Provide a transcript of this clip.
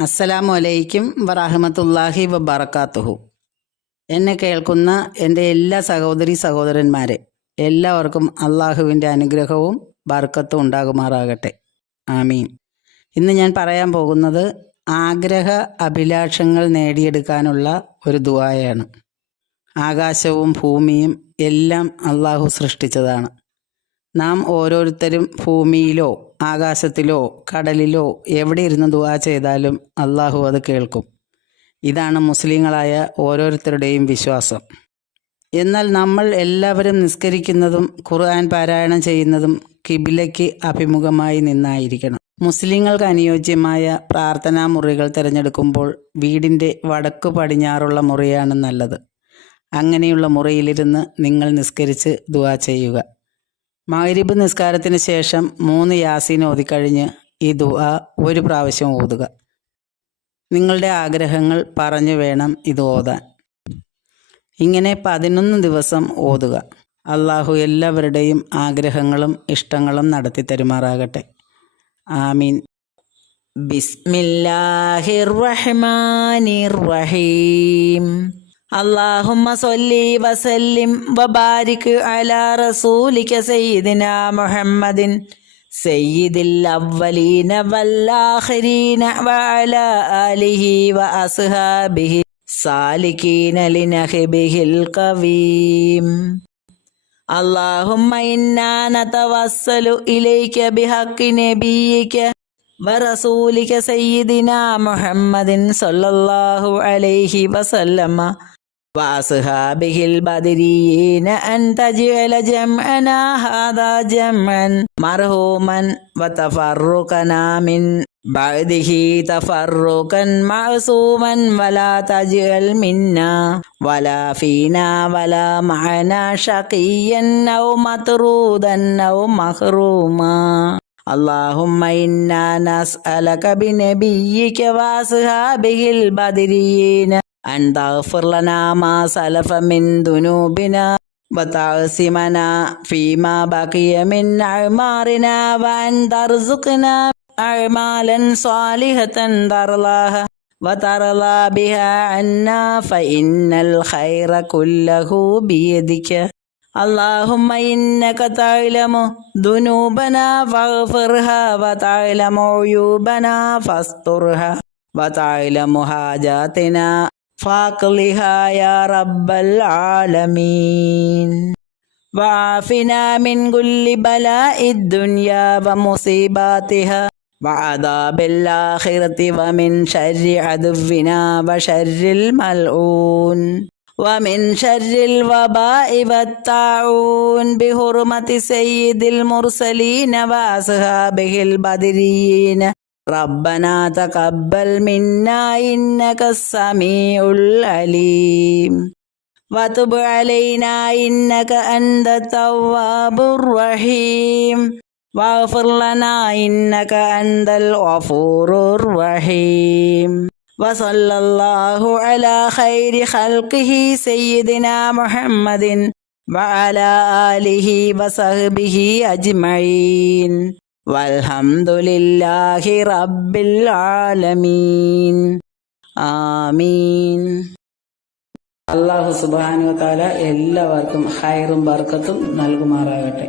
അസ്സലാമു അലൈക്കും വറഹമത്തല്ലാഹി വബർക്കാത്തുഹു എന്നെ കേൾക്കുന്ന എന്റെ എല്ലാ സഹോദരി സഹോദരന്മാരെ എല്ലാവർക്കും അള്ളാഹുവിന്റെ അനുഗ്രഹവും ബർക്കത്തും ഉണ്ടാകുമാറാകട്ടെ. ആമീൻ. ഇന്ന് ഞാൻ പറയാൻ പോകുന്നത് ആഗ്രഹ അഭിലാഷങ്ങൾ നേടിയെടുക്കാനുള്ള ഒരു ദുവായാണ് ആകാശവും ഭൂമിയും എല്ലാം അള്ളാഹു സൃഷ്ടിച്ചതാണ്. നാം ഓരോരുത്തരും ഭൂമിയിലോ ആകാശത്തിലോ കടലിലോ എവിടെ ഇരുന്ന് ദുവാ ചെയ്താലും അള്ളാഹു അത് കേൾക്കും. ഇതാണ് മുസ്ലിങ്ങളായ ഓരോരുത്തരുടെയും വിശ്വാസം. എന്നാൽ നമ്മൾ എല്ലാവരും നിസ്കരിക്കുന്നതും ഖുർആൻ പാരായണം ചെയ്യുന്നതും കിബിലയ്ക്ക് അഭിമുഖമായി നിന്നായിരിക്കണം. മുസ്ലിങ്ങൾക്ക് അനുയോജ്യമായ പ്രാർത്ഥനാ മുറികൾ തിരഞ്ഞെടുക്കുമ്പോൾ വീടിന്റെ വടക്കു പടിഞ്ഞാറുള്ള മുറിയാണ് നല്ലത്. അങ്ങനെയുള്ള മുറിയിലിരുന്ന് നിങ്ങൾ നിസ്കരിച്ച് ദുവാ ചെയ്യുക. മഗ്രിബ് നിസ്കാരത്തിന് ശേഷം മൂന്ന് യാസീൻ ഓതിക്കഴിഞ്ഞ് ഈ ദുആ ഒരു പ്രാവശ്യം ഓതുക. നിങ്ങളുടെ ആഗ്രഹങ്ങൾ പറഞ്ഞു വേണം ഇത് ഓതാൻ. ഇങ്ങനെ പതിനൊന്ന് ദിവസം ഓതുക. അള്ളാഹു എല്ലാവരുടെയും ആഗ്രഹങ്ങളും ഇഷ്ടങ്ങളും നടത്തി തരുമാറാകട്ടെ. ആമീൻ. ബിസ്മില്ലാഹിർ റഹ്മാനിർ റഹീം. اللهم صل وسلم وبارك على رسولك سيدنا محمد سيد الأولين والآخرين وعلى آله وأصحابه سالكين لنخبه القويم. اللهم إنا نتوسل إليك بحق نبيك ورسولك سيدنا محمد صلى الله عليه وسلم. وأصحابه البدريين أن تجعل جمعنا هذا جمعا مرهوما وتفرقنا من بعده تفرقا معصوما ولا تجعل منا ولا فينا ولا معنا شقيا أو مطرودا أو محروما اللهم إنا نسألك بنبيك وأصحابه البدريين أن تغفر لنا ما سلف من ذنوبنا وتعصمنا فيما بقي من أعمارنا وأن ترزقنا أعمالا صالحة ترضاها وترضى بها عنا فإن الخير كله بيدك. اللهم إنك تعلم ذنوبنا فاغفرها وتعلم عيوبنا فاسترها وتعلم حاجاتنا فاقلها يا رب العالمين. وعافنا من كل بلاء الدنيا ومصيباتها. وعذاب الآخرة ومن شر عدونا وشر الملعون. ومن شر الوباء والطاعون. بحرمة سيد المرسلين وأصحابه البدريين. ربنا تقبل منا إنك السميع العليم وتب علينا إنك أنت التواب الرحيم واغفر لنا إنك أنت الغفور الرحيم وصلى الله على خير خلقه سيدنا محمد وعلى آله وصحبه أجمعين വൽഹംദുലില്ലാഹി റബ്ബിൽ ആലമീൻ ആമീൻ അള്ളാഹു സുബാനുവത്താല എല്ലാവർക്കും ഹൈറും ബർക്കത്തും നൽകുമാറാകട്ടെ.